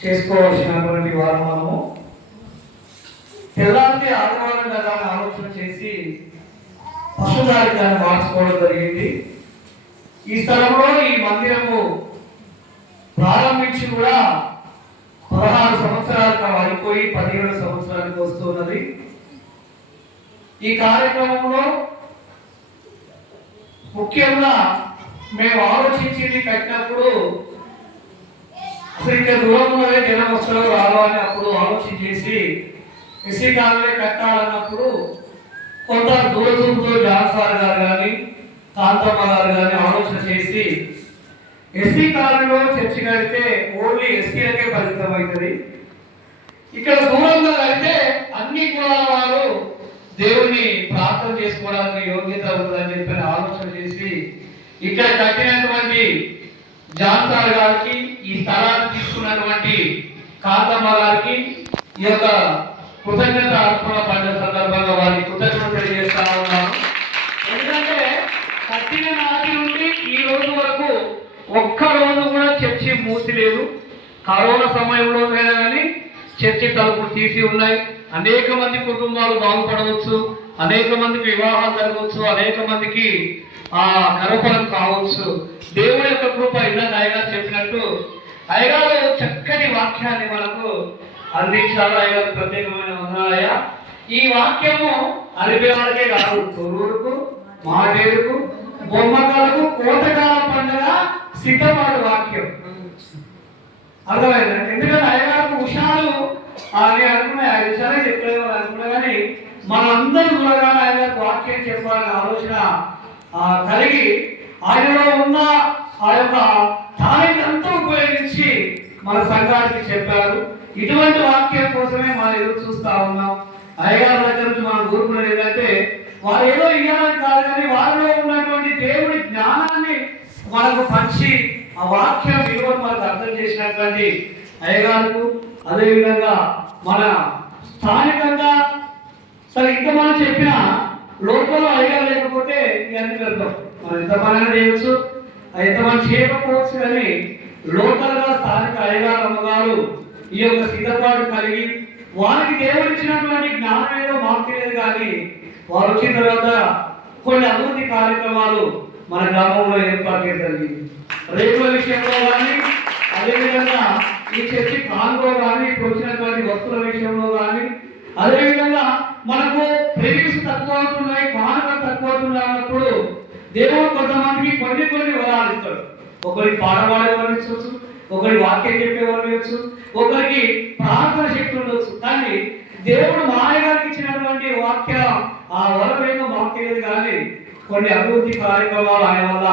చేసుకోవాల్సినటువంటి వారు మనము తెల్లారితే ఆదివారం కదా అని ఆలోచన చేసి పశుదారికాన్ని మార్చుకోవడం జరిగింది. ఈ స్థలంలో ఈ మందిరము ప్రారంభించి కూడా 16 సంవత్సరాలకు అయిపోయి 17 సంవత్సరాలకు వస్తున్నది. ఈ కార్యక్రమంలో ముఖ్యంగా మేము ఆలోచించింది కట్టినప్పుడు అసలు ఇక్కడ దూరంలోనే జనం వస్తారో రాలో అని అప్పుడు ఆలోచన చేసి ఎస్సీ కాలనీ కట్టాలన్నప్పుడు కొంత దూరచూపుతో జాన్సార్ గారు కానీ కాంతమ్మ గారు కానీ ఆలోచన చేసి ఎస్సీ కాలనీలో చర్చి కడితే ఓన్లీ ఎస్సీలకే పరిమితం అవుతుంది, ఇక్కడ దూరంగా కడితే అన్ని కులాల వారు దేవుని ప్రార్థన చేసుకోవడానికి యోగ్యత అవుతుందని చెప్పి ఆలోచన చేసి ఇక్కడ కట్టినటువంటి జాన్సార్ గారికి ఈ స్థలాన్ని తీసుకున్నటువంటి కాంతమ్మ గారికి ఈ యొక్క కృతజ్ఞత అర్పణ పండుగ సందర్భంగా వారికి కృతజ్ఞత తెలియజేస్తా ఉన్నాను. ఎందుకంటే కట్టిన నాటి నుండి ఈ రోజు వరకు ఒక్క రోజు కూడా చర్చి మూసి లేదు. కరోనా సమయంలో కానీ చర్చి తలుపులు తీసి ఉన్నాయి. అనేక మంది కుటుంబాలు బాగుపడవచ్చు, అనేక మందికి వివాహాలు జరగవచ్చు, అనేక మందికి గర్భఫలం కావచ్చు. దేవుడి యొక్క కృప ఇందాక అయ్యగారు చెప్పినట్టు అయ్యగారు చక్కని వాక్యాన్ని మనకు అందించారు. అయ్యగారు ప్రత్యేకమైన వందనాలయ్య. ఈ వాక్యము అరిపేవాళ్ళకే కాదు, తొరూరుకు, మాటేరుకు, బొమ్మకాలకు కోతకాల పండుగ సిద్ధపాటు వాక్యం అర్థమైందండి. ఎందుకంటే అయ్యగారికి హుషారు అని అనుకున్నా, 5 నిమిషాలే చెప్పలేదు వాళ్ళు అనుకున్నా, కానీ మనందరూ కూడా అయ్యగారికి వాక్యం చెప్పాలనే ఆలోచన కలిగి ఆయనలో ఉన్న ఆ యొక్క టాలెంట్ అంతా ఉపయోగించి మన సంఘానికి చెప్పారు. ఇటువంటి వాక్యం కోసమే మనం ఎదురు చూస్తా ఉన్నాం. అయ్యగారి దగ్గర నుంచి మనం కోరుకునేది ఏంటంటే వారు ఏదో ఇవ్వడానికి కాదు, కానీ వారిలో ఉన్నటువంటి దేవుడి జ్ఞానాన్ని మనకు పంచి ఆ వాక్యం విలువను మనకు అర్థం చేసినటువంటి అయ్యగారు, అదేవిధంగా మన స్థానికంగా సరే ఇంకా మనం చెప్పిన లోకల్లో అయ్యగారు లేకపోతే ఇవన్నీ వెళ్తాం. మనం ఎంతమంది చేయవచ్చు, ఎంతమంది చేయకపోవచ్చు, కానీ లోకల్గా స్థానిక అయ్యగారు అమ్మగారు ఈ యొక్క సిద్ధపాటు కలిగి వారికి దేవుడు ఇచ్చినటువంటి జ్ఞానం ఏదో మాకు తెలియదు, కానీ వారు వచ్చిన తర్వాత కొన్ని అభివృద్ధి కార్యక్రమాలు మన గ్రామంలో ఏర్పాటు చేయడం జరిగింది. రేకుల విషయంలో కానీ, అదేవిధంగా ఈ చర్చి కానుకో కానీ, ఇప్పుడు వచ్చినటువంటి వస్తువుల విషయంలో కానీ, అదేవిధంగా మనకు ప్రేమిస్ తక్కువ అవుతున్నాయి, కానుకలు తక్కువ అవుతున్నాయి అన్నప్పుడు దేవుడు కొంతమందికి కొన్ని వరాలు ఇస్తాడు. ఒకరికి పాట పాడే వాళ్ళు ఇచ్చవచ్చు, ఒకరికి వాక్యం చెప్పే వాళ్ళు ఇవ్వచ్చు, ఒకరికి ప్రార్థన శక్తి ఉండొచ్చు. కానీ దేవుడు మాయగారికి ఇచ్చినటువంటి వాక్య ఆ వరం ఏదో మాకు తెలియదు, కానీ కొన్ని అభివృద్ధి కార్యక్రమాలు ఆయన వల్ల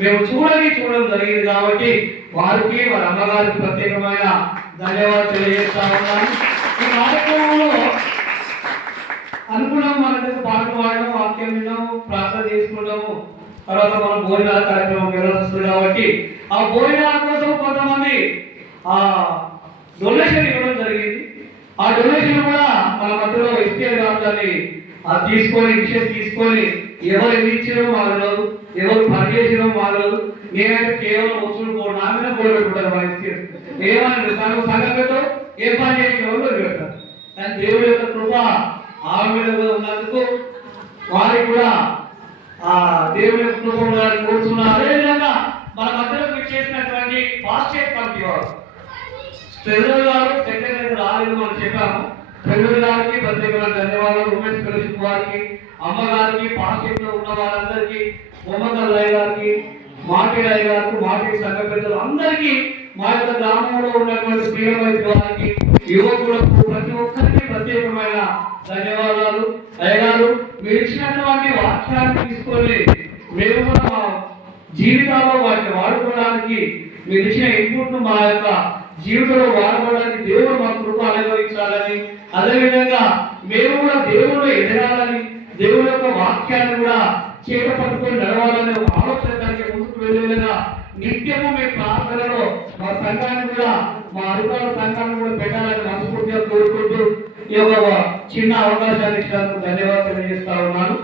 మేము చూడడం జరిగింది. కాబట్టి వారికి వారి అమ్మగారికి ప్రత్యేకమైన ధన్యవాదాలు తెలియజేస్తా ఉన్నాను. ఈ కార్యక్రమంలో అనుకున్నాం, మన దగ్గర పాటలు పాడడం, వాక్యం విన్నాము, ప్రార్థన చేసుకుంటాము, తర్వాత మనం భోజనాల కార్యక్రమం వెళ్ళొస్తుంది. కాబట్టి ఆ భోజనాల కోసం కొంతమంది డొనేషన్ ఇవ్వడం జరిగింది. ఆ డొనేషన్ కూడా మన మధ్యలో ఎస్టీఆర్ గారు దాన్ని తీసుకొని విషయం తీసుకొని ఎవరు ఎన్ని ఇచ్చినో మాగలదు, ఎవరు పని చేసినో మాగలదు. నేనైతే కేవలం వస్తువులు నా మీద కూడా పెట్టుకుంటాను. మన ఎస్టీఆర్ ఏమని సంఘంతో ఏ పని చేసిన వాళ్ళు పెడతారు. కానీ దేవుడి యొక్క కృప ఆమె మీద ఉన్నందుకు వారికి కూడా దేవుడి యొక్క కృప ఉండాలని కోరుతున్నారు. అదేవిధంగా మన మధ్యలో చేసినటువంటి పాస్టేట్ కమిటీ వారు ట్రెజరర్ గారు సెక్రటరీ రాలేదు మనం చెప్పాము. ట్రెజరర్ గారికి ప్రత్యేకమైన ధన్యవాదాలు. ఉమెన్స్ ఫెలోషిప్ వారికి, అమ్మగారికి, పాస్టేట్ లో ఉన్న వారందరికీ, మొహమ్మద్ రాయ్ గారికి, మాటేడ్ అయ్య గారికి, మాటేడ్ సంఘ పెద్దలు అందరికీ, మా యొక్క గ్రామంలో ఉన్నటువంటి స్త్రీలమైతే వారికి, యువకులకు, ప్రతి ఒక్కరికి ప్రత్యేకమైన ధన్యవాదాలు. అయ్యగారు మీరు ఇచ్చినటువంటి వాక్యాన్ని తీసుకొని మేము కూడా మా జీవితాల్లో వాటిని వాడుకోవడానికి మీరు ఇచ్చిన ఇన్పుట్ ను మా యొక్క జీవితంలో వాడుకోవడానికి దేవుడు మాకు కృప అనుభవించాలని, అదేవిధంగా మేము కూడా దేవుడు ఎదగాలని, దేవుడి యొక్క వాక్యాన్ని కూడా చేత పట్టుకొని నడవాలని ఒక ఆలోచన కలిగి ముందుకు వెళ్ళేలా నిత్యము మీ ప్రార్థనలో మా సంఘాన్ని కూడా, మా అధికారుల సంఘాన్ని కూడా పెట్టాలని మనస్ఫూర్తిగా కోరుకుంటూ ఈ యొక్క చిన్న అవకాశాన్ని ఇచ్చినందుకు ధన్యవాదాలు తెలియజేస్తా ఉన్నాను.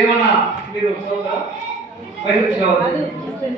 ఏమన్నా మీరు